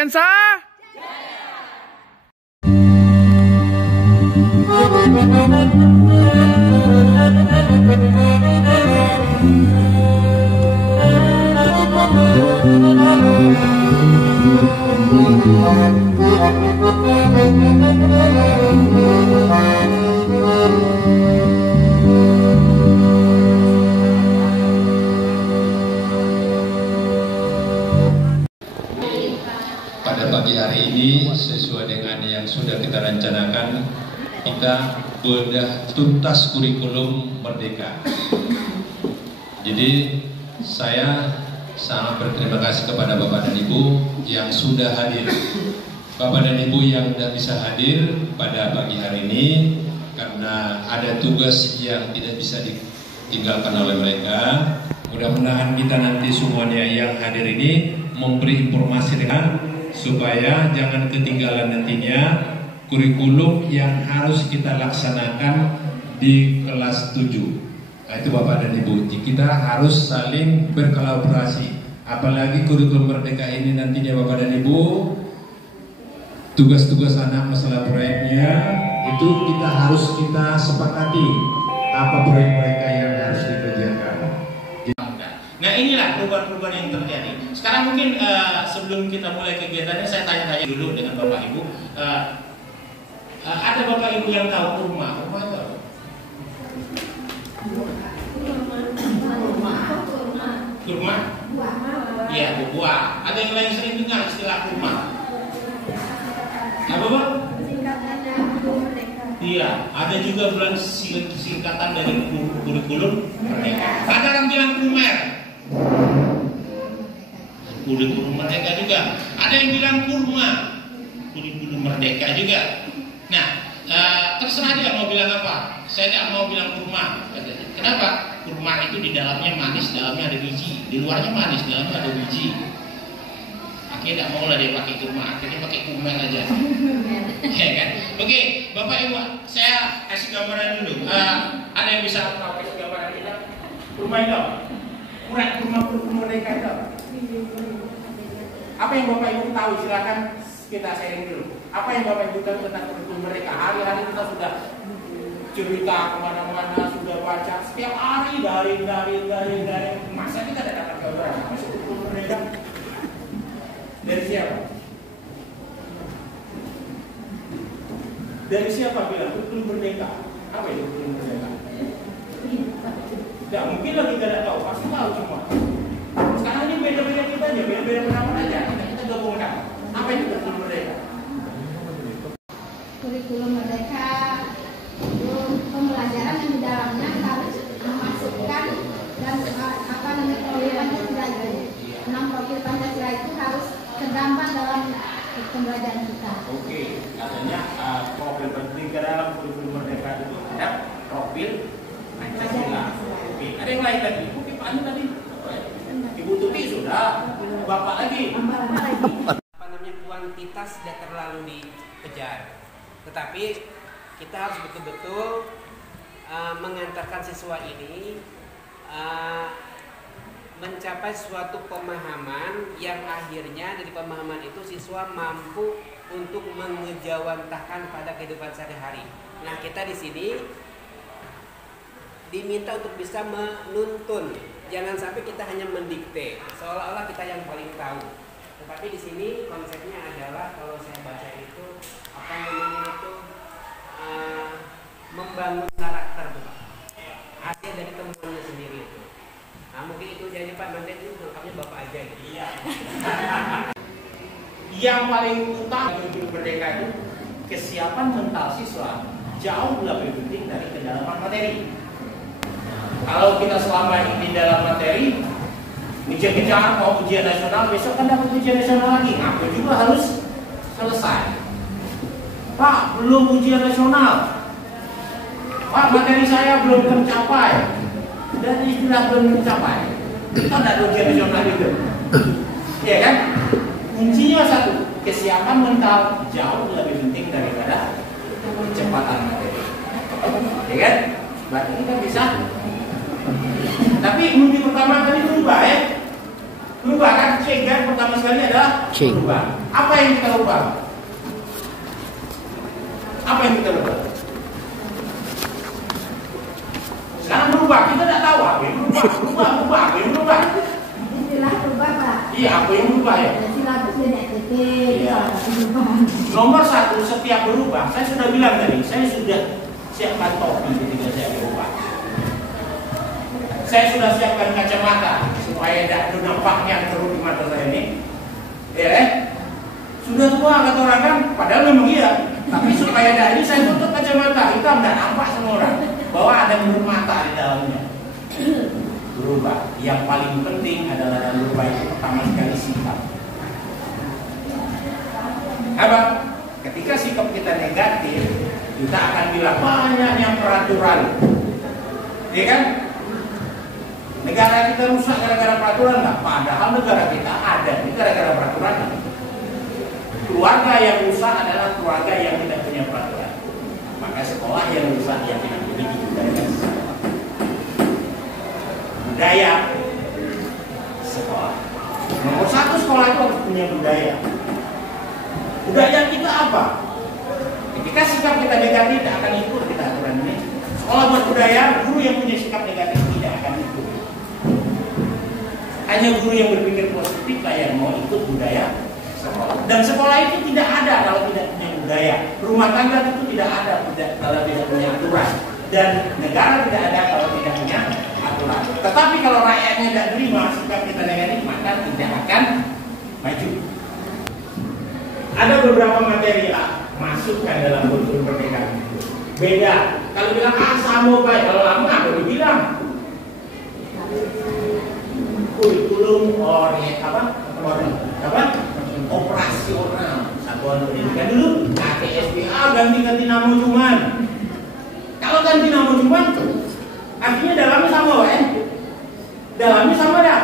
Dispensa. Pada pagi hari ini, sesuai dengan yang sudah kita rencanakan, kita bedah tuntas kurikulum Merdeka. Jadi saya sangat berterima kasih kepada Bapak dan Ibu yang sudah hadir. Bapak dan Ibu yang tidak bisa hadir pada pagi hari ini karena ada tugas yang tidak bisa ditinggalkan oleh mereka. Mudah-mudahan kita nanti semuanya yang hadir ini memberi informasi dengan supaya jangan ketinggalan nantinya kurikulum yang harus kita laksanakan di kelas 7. Nah, itu Bapak dan Ibu, kita harus saling berkolaborasi. Apalagi kurikulum Merdeka ini nantinya Bapak dan Ibu, tugas-tugas anak masalah proyeknya itu kita sepakati apa proyek mereka yang harus dikerjakan. Nah, inilah perubahan-perubahan yang terjadi. Sekarang mungkin sebelum kita mulai kegiatannya, saya tanya-tanya dulu dengan Bapak Ibu. Ada Bapak Ibu yang tahu kurma? Kurma itu apa? Kurma? Iya, buah. Ada yang lain sering dengar istilah kurma? Apa, Pak? Iya, ada juga bilang singkatan dari kurikulum Merdeka. Ada yang bilang KUMER. Kurikulum Merdeka juga. Ada yang bilang kurma. Kurikulum Merdeka juga. Nah, terserah dia mau bilang apa. Saya tidak mau bilang kurma. Kenapa? Kurma itu di dalamnya manis, dalamnya ada biji. Di luarnya manis, dalamnya ada biji. Akhirnya tidak mau lah dia pakai kurma. Akhirnya pakai KUMER aja. Ya kan? Oke, Bapak Ibu, saya kasih gambaran dulu. Ada yang bisa kasih gambaran kita? Kurma itu apa? Kurma Merdeka itu apa? Apa yang Bapak Ibu tahu? Silakan kita sharing dulu. Apa yang Bapak Ibu tahu tentang kurikulum Merdeka? Hari-hari kita sudah cerita kemana-mana, sudah baca setiap hari dari. Masa kita tidak dapat gambaran apa sih kurikulum Merdeka? Dari siapa? Dari siapa bilang kurikulum Merdeka? Apa itu kurikulum Merdeka? Tidak mungkin lagi tidak tahu, pasti tahu semua. Sekarang ini beda-beda kita aja, beda-beda pendapat aja. Kita gabungkan. Apa itu kurikulum Merdeka? Kurikulum Merdeka itu pembelajaran yang di dalamnya harus memasukkan dan profil Pancasila itu. 6 profil Pancasila itu harus terdapat dalam pembelajaran kita. Oke, katanya profil penting ke dalam kurikulum Merdeka itu ada profil Pancasila. Oke, ada yang lain tadi? Mungkin Pak Anu tadi. Ibu Tuti sudah, Bapak lagi. Apa namanya, kuantitas tidak terlalu dikejar, tetapi kita harus betul-betul mengantarkan siswa ini mencapai suatu pemahaman yang akhirnya dari pemahaman itu siswa mampu untuk mengejawantahkan pada kehidupan sehari-hari. Nah, kita di sini diminta untuk bisa menuntun. Jangan sampai kita hanya mendikte, seolah-olah kita yang paling tahu. Tetapi di sini konsepnya adalah kalau saya baca itu apa namanya itu membangun karakter, hasil dari temuannya sendiri itu. Nah, mungkin itu jadi Pak Mandet itu lengkapnya Bapak aja gitu. Iya. Yang paling utama kurikulum Merdeka itu kesiapan mental siswa jauh lebih penting dari kedalaman materi. Kalau kita selama ini dalam materi, ngejar-ngejar mau ujian nasional, besok kan dapat ujian nasional lagi, ngapain juga harus selesai. Pak, belum ujian nasional. Pak, materi saya belum tercapai. Dan istilah belum tercapai. Kita tidak ada ujian nasional itu. Ya kan? Kuncinya satu, kesiapan mental jauh lebih penting daripada kecepatan materi. Ya kan? Berarti kita bisa. Tapi mimpi pertama kali berubah ya. Berubah kan? C kan pertama sekali adalah berubah. Apa yang kita ubah? Apa yang kita ubah? Sekarang berubah, kita tidak tahu apa yang berubah. Apa yang berubah? Istilah berubah, Pak. Iya, apa yang berubah ya? Silabus dan ETT. Iya. Nomor 1, setiap berubah, saya sudah bilang tadi, saya sudah siapkan topi ketika saya berubah. Saya sudah siapkan kacamata supaya tidak ada nampaknya terus di mata saya ini. Ya, sudah tua kata orang kan, padahal memang iya. Tapi supaya tidak ini saya tutup kacamata, kita tidak nampak semua orang bahwa ada nur mata di dalamnya. Berubah. Yang paling penting adalah dalam berubah itu pertama sekali sikap. Apa? Ketika sikap kita negatif, kita akan bilang banyak yang peraturan. Iya kan? Negara kita rusak gara-gara peraturan nggak? Padahal negara kita ada ini gara-gara peraturan. Keluarga yang rusak adalah keluarga yang tidak punya peraturan. Maka sekolah yang rusak yang tidak memiliki budaya. Budaya sekolah. Nomor 1 sekolah itu harus punya budaya. Budaya kita apa? Ketika sikap kita negatif tidak akan ikut kita aturan ini. Sekolah buat budaya, guru yang punya sikap negatif tidak akan ikut. Hanya guru yang berpikir positif lah yang mau ikut budaya sekolah. Dan sekolah itu tidak ada kalau tidak punya budaya. Rumah tangga itu tidak ada kalau tidak punya aturan. Dan negara tidak ada kalau tidak punya aturan. Tetapi kalau rakyatnya tidak terima sikap kita negatif, maka tidak akan maju. Ada beberapa materi yang masukkan dalam kurikulum merdeka. Beda. Kalau bilang sama baik, kalau lama apa dibilang? Kurikulum operasional satuan pendidikan dulu KTSPA ganti nama cuman. Kalau ganti nama cuman artinya dalamnya sama kan? Dalamnya sama dah.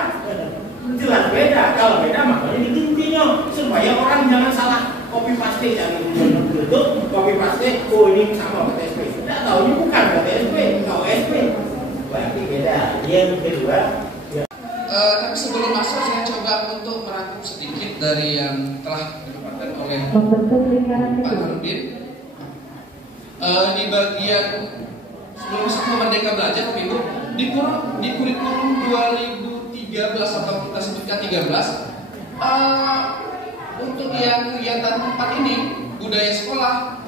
Jelas beda. Kalau beda makanya digantinya supaya orang jangan salah copy paste, jangan itu copy paste. Oh ini sama KTSP. Tidak tahu ini bukan KTSP, KOSP. Berarti beda. Yang kedua. Tapi sebelum masuk saya coba untuk merangkum sedikit dari yang telah dipaparkan oleh Pak Nurdin. Di bagian sebelum masuk ke Merdeka Belajar, Ibu, di kurikulum 2013 atau kita sebutkan 13, untuk yang kegiatan 4 ini, budaya sekolah,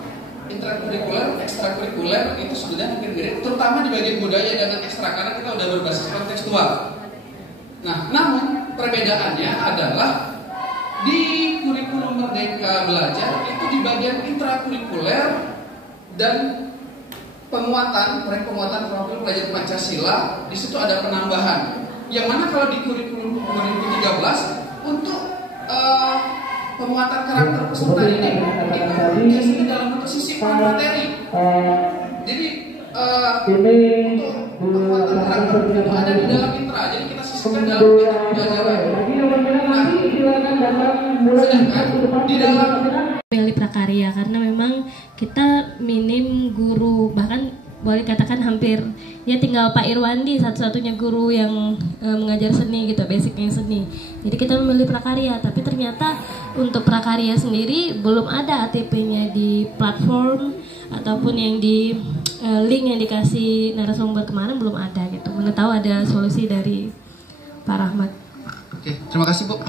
intrakurikuler, ekstrakurikuler itu sebenarnya hampir mirip, terutama di bagian budaya dengan ekstra karena kita udah berbasis kontekstual. Nah, namun perbedaannya adalah di kurikulum Merdeka Belajar itu di bagian intrakurikuler dan penguatan profil pelajar Pancasila, di situ ada penambahan. Yang mana kalau di kurikulum 2013 untuk penguatan karakter peserta ini itu biasanya dalam bentuk sisipan materi. Jadi untuk penguatan karakter itu ada di dalam intra, jadi kita sisihkan dalam pelajaran. Nah, sedangkan di dalam milih prakarya karena memang kita minim guru, bahkan boleh katakan hampir ya tinggal Pak Irwandi satu-satunya guru yang mengajar seni gitu, basicnya seni. Jadi kita memilih prakarya, tapi ternyata untuk prakarya sendiri belum ada ATP-nya di platform ataupun yang di link yang dikasih narasumber kemarin belum ada gitu. Mana tahu ada solusi dari Pak Rahmat. Oke, terima kasih Bu.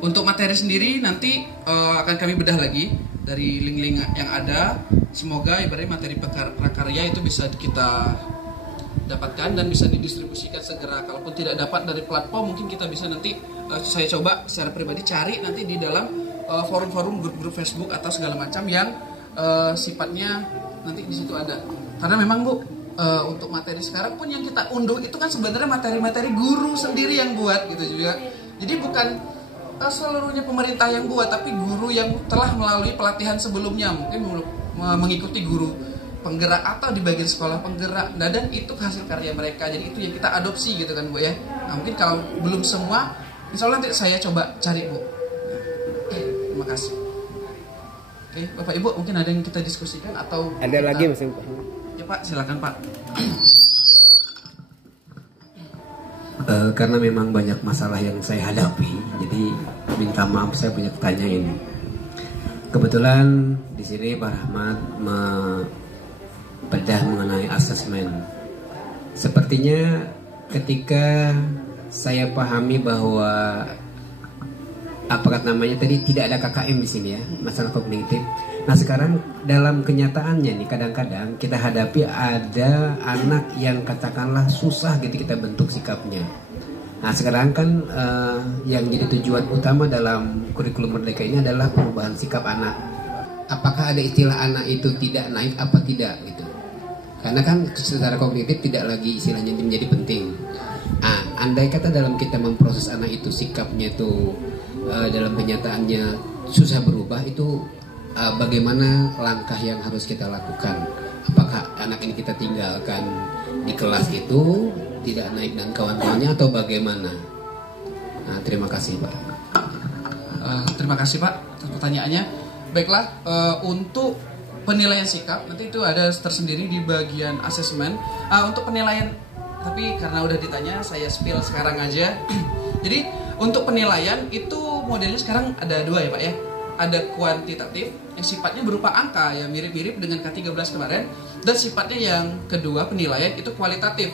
Untuk materi sendiri nanti akan kami bedah lagi dari link-link yang ada. Semoga ibaratnya materi prakarya itu bisa kita dapatkan dan bisa didistribusikan segera. Kalaupun tidak dapat dari platform, mungkin kita bisa nanti saya coba secara pribadi cari nanti di dalam forum-forum grup-grup Facebook atau segala macam yang sifatnya nanti di situ ada. Karena memang Bu, untuk materi sekarang pun yang kita unduh itu kan sebenarnya materi-materi guru sendiri yang buat gitu juga. Jadi bukan seluruhnya pemerintah yang buat, tapi guru yang telah melalui pelatihan sebelumnya, mungkin mengikuti guru penggerak atau di bagian sekolah penggerak. Nah, dan itu hasil karya mereka, jadi itu yang kita adopsi gitu kan Bu ya. Nah, mungkin kalau belum semua, insya Allah nanti saya coba cari Bu. Terima kasih. Oke, Bapak Ibu mungkin ada yang kita diskusikan atau ada kita... lagi Mas Pak? Ya Pak, silakan Pak. Karena memang banyak masalah yang saya hadapi, jadi minta maaf saya banyak tanya ini. Kebetulan di sini Pak Rahmat bedah mengenai asesmen. Sepertinya ketika saya pahami bahwa apa kata namanya tadi, tidak ada KKM di sini ya, masalah kognitif. Nah sekarang dalam kenyataannya nih, kadang-kadang kita hadapi ada anak yang katakanlah susah gitu kita bentuk sikapnya. Nah sekarang kan yang jadi tujuan utama dalam kurikulum Merdeka ini adalah perubahan sikap anak. Apakah ada istilah anak itu tidak naik apa tidak gitu? Karena kan secara kognitif tidak lagi istilahnya menjadi penting. Nah, andai kata dalam kita memproses anak itu sikapnya itu dalam kenyataannya susah berubah, itu bagaimana langkah yang harus kita lakukan? Apakah anak ini kita tinggalkan di kelas itu tidak naik dan kawan-kawannya atau bagaimana? Nah, terima kasih Pak. Terima kasih Pak atas pertanyaannya. Baiklah, untuk penilaian sikap nanti itu ada tersendiri di bagian asesmen. Untuk penilaian, tapi karena udah ditanya saya spill sekarang aja. Jadi untuk penilaian itu modelnya sekarang ada dua ya Pak ya. Ada kuantitatif yang sifatnya berupa angka yang mirip-mirip dengan K13 kemarin, dan sifatnya yang kedua penilaian itu kualitatif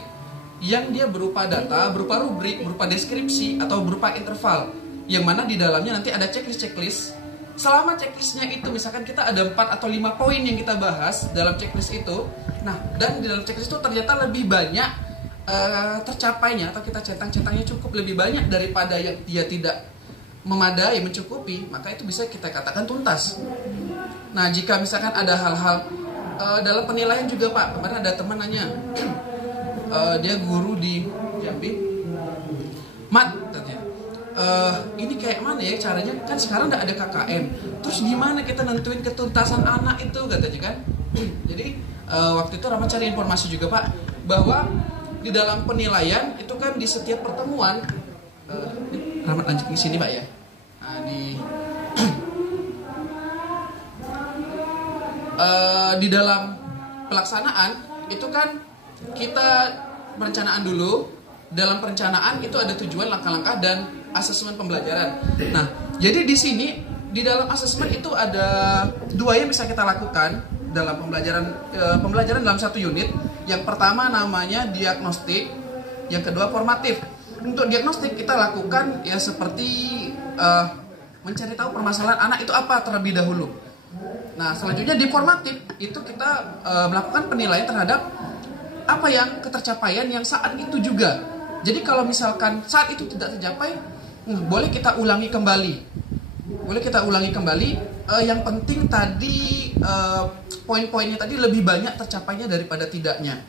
yang dia berupa data, berupa rubrik, berupa deskripsi atau berupa interval, yang mana di dalamnya nanti ada checklist. Selama checklistnya itu misalkan kita ada 4 atau 5 poin yang kita bahas dalam checklist itu, nah dan di dalam checklist itu ternyata lebih banyak tercapainya atau kita centang-centangnya cukup lebih banyak daripada yang dia tidak memadai, mencukupi, maka itu bisa kita katakan tuntas. Nah jika misalkan ada hal-hal dalam penilaian juga Pak, kemarin ada teman nanya, dia guru di Jambi, Mat katanya, ini kayak mana ya caranya, kan sekarang udah ada KKM, terus gimana kita nentuin ketuntasan anak itu katanya kan. Jadi waktu itu Rahmat cari informasi juga Pak, bahwa di dalam penilaian itu kan di setiap pertemuan, Rahmat lanjut di sini Pak ya. Nah, di dalam pelaksanaan itu kan kita perencanaan dulu. Dalam perencanaan itu ada tujuan, langkah-langkah, dan asesmen pembelajaran. Nah, jadi di sini di dalam asesmen itu ada dua yang bisa kita lakukan dalam pembelajaran dalam satu unit. Yang pertama namanya diagnostik, yang kedua formatif. Untuk diagnostik kita lakukan ya seperti mencari tahu permasalahan anak itu apa terlebih dahulu. Nah selanjutnya di formatif itu kita melakukan penilaian terhadap apa yang ketercapaian yang saat itu juga. Jadi kalau misalkan saat itu tidak tercapai, boleh kita ulangi kembali. Yang penting tadi poin-poinnya tadi lebih banyak tercapainya daripada tidaknya.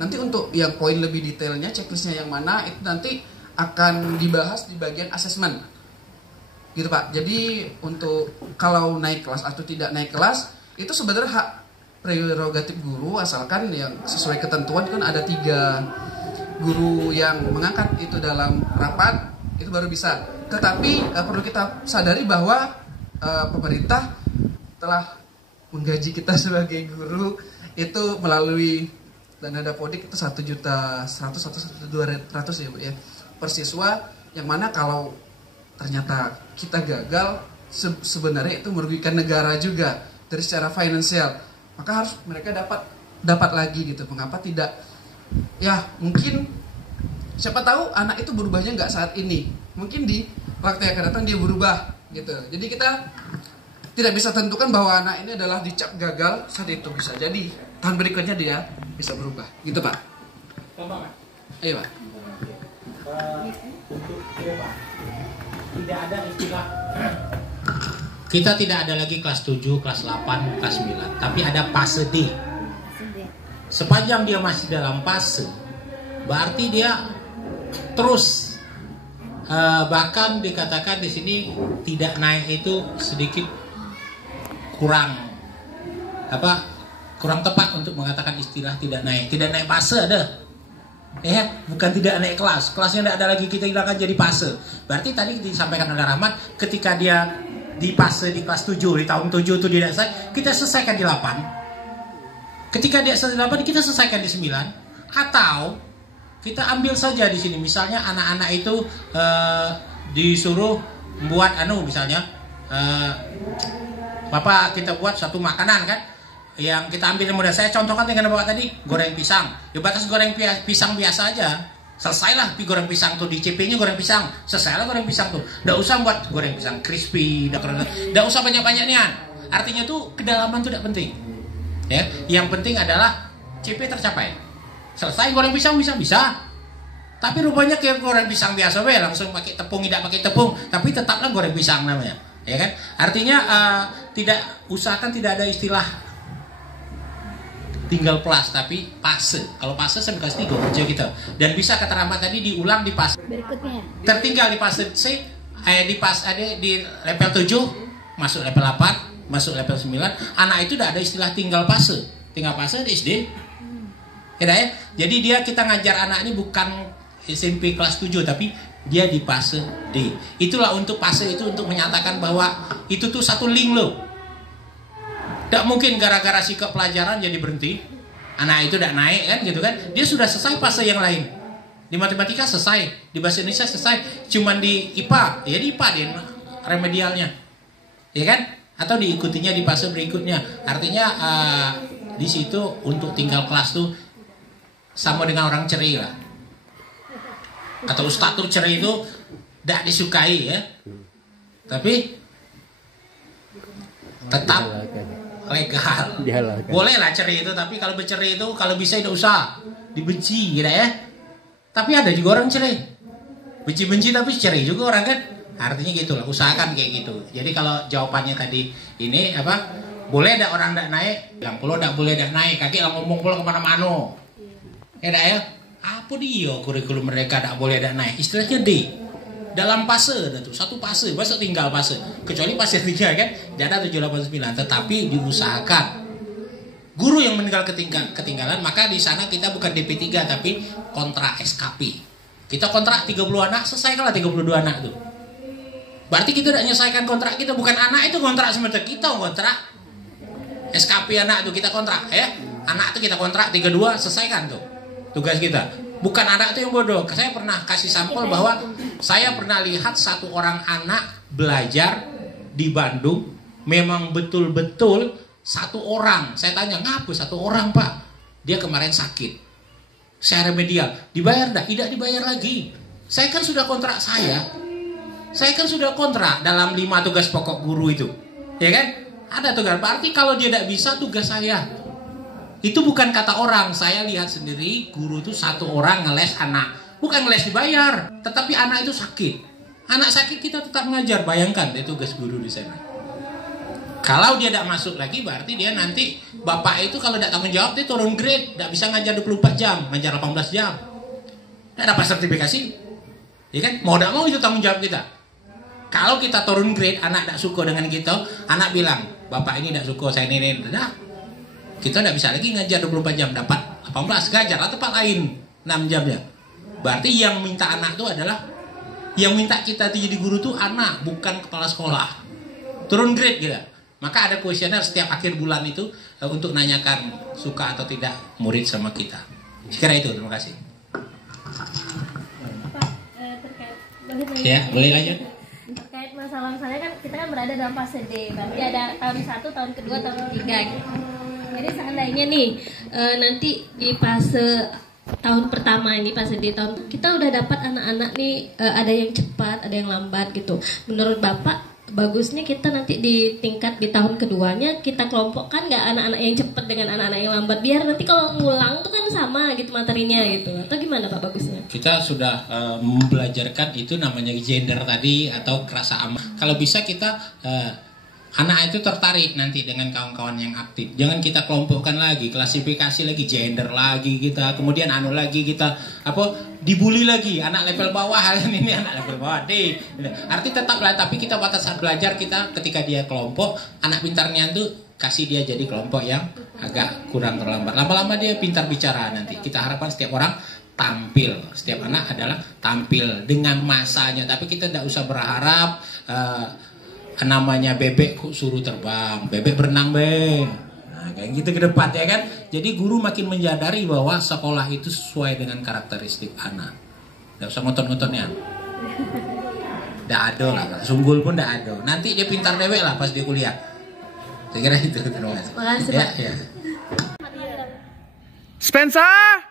Nanti untuk yang poin lebih detailnya, checklistnya yang mana, itu nanti akan dibahas di bagian asesmen, gitu Pak. Jadi untuk kalau naik kelas atau tidak naik kelas itu sebenarnya hak prerogatif guru, asalkan yang sesuai ketentuan. Kan ada 3 guru yang mengangkat itu dalam rapat, itu baru bisa. Tetapi perlu kita sadari bahwa pemerintah telah menggaji kita sebagai guru itu melalui dana dapodik itu 1.100.000 atau 1.200.000 ya Bu ya, per siswa, yang mana kalau ternyata kita gagal sebenarnya itu merugikan negara juga dari secara finansial, maka harus mereka dapat lagi gitu. Mengapa tidak? Ya mungkin siapa tahu anak itu berubahnya nggak saat ini, mungkin di waktu yang akan datang dia berubah gitu. Jadi kita tidak bisa tentukan bahwa anak ini adalah dicap gagal saat itu, bisa jadi tahun berikutnya dia bisa berubah gitu Pak. Ayo Pak. Tidak ada istilah, kita tidak ada lagi kelas 7, kelas 8, kelas 9, tapi ada fase D. Sepanjang dia masih dalam fase, berarti dia terus bahkan dikatakan di sini tidak naik itu sedikit kurang tepat untuk mengatakan istilah tidak naik fase ada. Ya, bukan tidak naik kelas. Kelasnya tidak ada lagi, kita hilangkan jadi fase. Berarti tadi disampaikan oleh Rahmat, ketika dia di fase di kelas 7, di tahun 7 itu tidak selesai, kita selesaikan di 8. Ketika dia selesai di 8, kita selesaikan di 9. Atau Kita ambil saja di sini, misalnya anak-anak itu disuruh buat misalnya Bapak kita buat satu makanan kan, yang kita ambil mudah. Saya contohkan dengan Bapak tadi goreng pisang. Ya batas goreng pisang biasa aja. Selesailah goreng pisang tuh, di CP-nya goreng pisang. Selesailah goreng pisang tuh. Nggak usah buat goreng pisang crispy, nggak usah banyak-banyak nian. Artinya tuh kedalaman tuh tidak penting. Ya, yang penting adalah CP tercapai. Selesai goreng pisang bisa. Tapi rupanya kayak goreng pisang biasa langsung pakai tepung, tidak pakai tepung, tapi tetaplah goreng pisang namanya. Ya kan? Artinya usahakan tidak ada istilah tinggal plus, tapi fase. Kalau fase saya kasih 3 kerja kita. Dan bisa kata Rahmat tadi diulang di fase Berikutnya. tertinggal di fase C, di level 7 masuk level 8, masuk level 9. Anak itu tidak ada istilah tinggal fase. Tinggal fase di SD. Ya, jadi kita ngajar anak ini bukan SMP kelas 7, tapi dia di fase D. Itulah untuk fase itu, untuk menyatakan bahwa itu tuh satu link loh. Tidak mungkin gara-gara sikap pelajaran jadi berhenti. Anak itu tidak naik kan gitu kan. Dia sudah selesai fase yang lain. Di matematika selesai, di bahasa Indonesia selesai. Cuman di IPA, ya di IPA dia remedialnya. Ya kan? Atau diikutinya di fase berikutnya. Artinya di situ untuk tinggal kelas tuh sama dengan orang cerai lah. Atau ustaz tuh cerai itu tidak disukai ya. Tapi tetap legal. Boleh lah cerai itu, tapi kalau bercerai itu kalau bisa tidak usah dibenci gitu ya. Tapi ada juga orang cerai. Benci-benci tapi cerai juga orang kan. Artinya gitu lah, usahakan kayak gitu. Jadi kalau jawabannya tadi ini boleh ada orang tidak naik, yang pulau tidak boleh tidak naik, kaki lah ngomong pulau kemana-mana. Ya. Apa dia kurikulum mereka tidak boleh tidak naik? Istilahnya D. Dalam fase itu satu fase, masa tinggal fase. Kecuali fase 3 kan, ada 7, 8, 9. Tetapi diusahakan. Guru yang meninggal ketinggalan, maka di sana kita bukan DP3 tapi kontrak SKP. Kita kontrak 30 anak, selesaikanlah 32 anak tuh. Berarti kita tidak menyelesaikan kontrak kita, bukan anak itu kontrak sementara kita kontrak. SKP anak itu kita kontrak ya. Anak itu kita kontrak 32, selesaikan tuh tugas kita. Bukan anak itu yang bodoh. Saya pernah kasih sampel bahwa saya pernah lihat satu orang anak belajar di Bandung, memang betul-betul satu orang. Saya tanya, ngapa satu orang Pak? Dia kemarin sakit. Saya remedial. Dibayar dah? Tidak dibayar lagi. Saya kan sudah kontrak saya kan sudah kontrak dalam 5 tugas pokok guru itu. Ya kan? Ada tugas. Berarti kalau dia tidak bisa, tugas saya. Itu bukan kata orang, saya lihat sendiri guru itu satu orang ngeles anak. Bukan ngeles dibayar, tetapi anak itu sakit. Anak sakit kita tetap ngajar, bayangkan itu tugas guru di sana. Kalau dia tidak masuk lagi berarti dia nanti, bapak itu kalau tidak tanggung jawab dia turun grade. Tidak bisa ngajar 24 jam, ngajar 18 jam. Tidak dapat sertifikasi. Ya kan? Mau tidak mau itu tanggung jawab kita. Kalau kita turun grade, anak tidak suka dengan kita, anak bilang, bapak ini tidak suka, saya ini. Kita tidak bisa lagi ngajar 24 jam, dapat 18, ngajar atau tempat lain 6 jamnya. Berarti yang minta anak itu adalah, yang minta kita itu jadi guru itu anak, bukan kepala sekolah. Turun grade gitu. Maka ada kuesioner setiap akhir bulan itu untuk nanyakan suka atau tidak murid sama kita. Sekira itu, terima kasih. Ya, boleh lanjut. Terkait masalah saya kan kita kan berada dalam fase D, berarti ada tahun 1, tahun kedua, tahun ketiga gitu. Jadi seandainya nih nanti di fase tahun pertama ini, fase D tahun, kita udah dapat anak-anak nih, ada yang cepat, ada yang lambat gitu. Menurut Bapak bagusnya kita nanti di tingkat di tahun keduanya kita kelompokkan nggak anak-anak yang cepat dengan anak-anak yang lambat, biar nanti kalau ngulang tuh kan sama gitu materinya gitu, atau gimana Pak bagusnya? Kita sudah membelajarkan itu namanya gender tadi atau kerasa aman. Kalau bisa kita anak itu tertarik nanti dengan kawan-kawan yang aktif. Jangan kita kelompokkan lagi, klasifikasi lagi, gender lagi kita, kemudian lagi kita dibully lagi, anak level bawah ini anak level bawah D. Arti tetaplah, tapi kita batasan belajar kita ketika dia kelompok, anak pintarnya itu kasih dia jadi kelompok yang agak kurang terlambat. Lama-lama dia pintar bicara nanti. Kita harapkan setiap orang tampil, setiap anak adalah tampil dengan masanya, tapi kita tidak usah berharap namanya bebek kok suruh terbang, bebek berenang Nah, kayak gitu ke depan ya kan. Jadi guru makin menyadari bahwa sekolah itu sesuai dengan karakteristik anak. Nggak usah ngotot-ngototnya. Nggak ada lah, sunggul pun nggak ada. Nanti dia pintar dewek lah pas dia kuliah. Saya kira itu. Terima kasih. Makasih, Ya, Pak. ya. Spencer!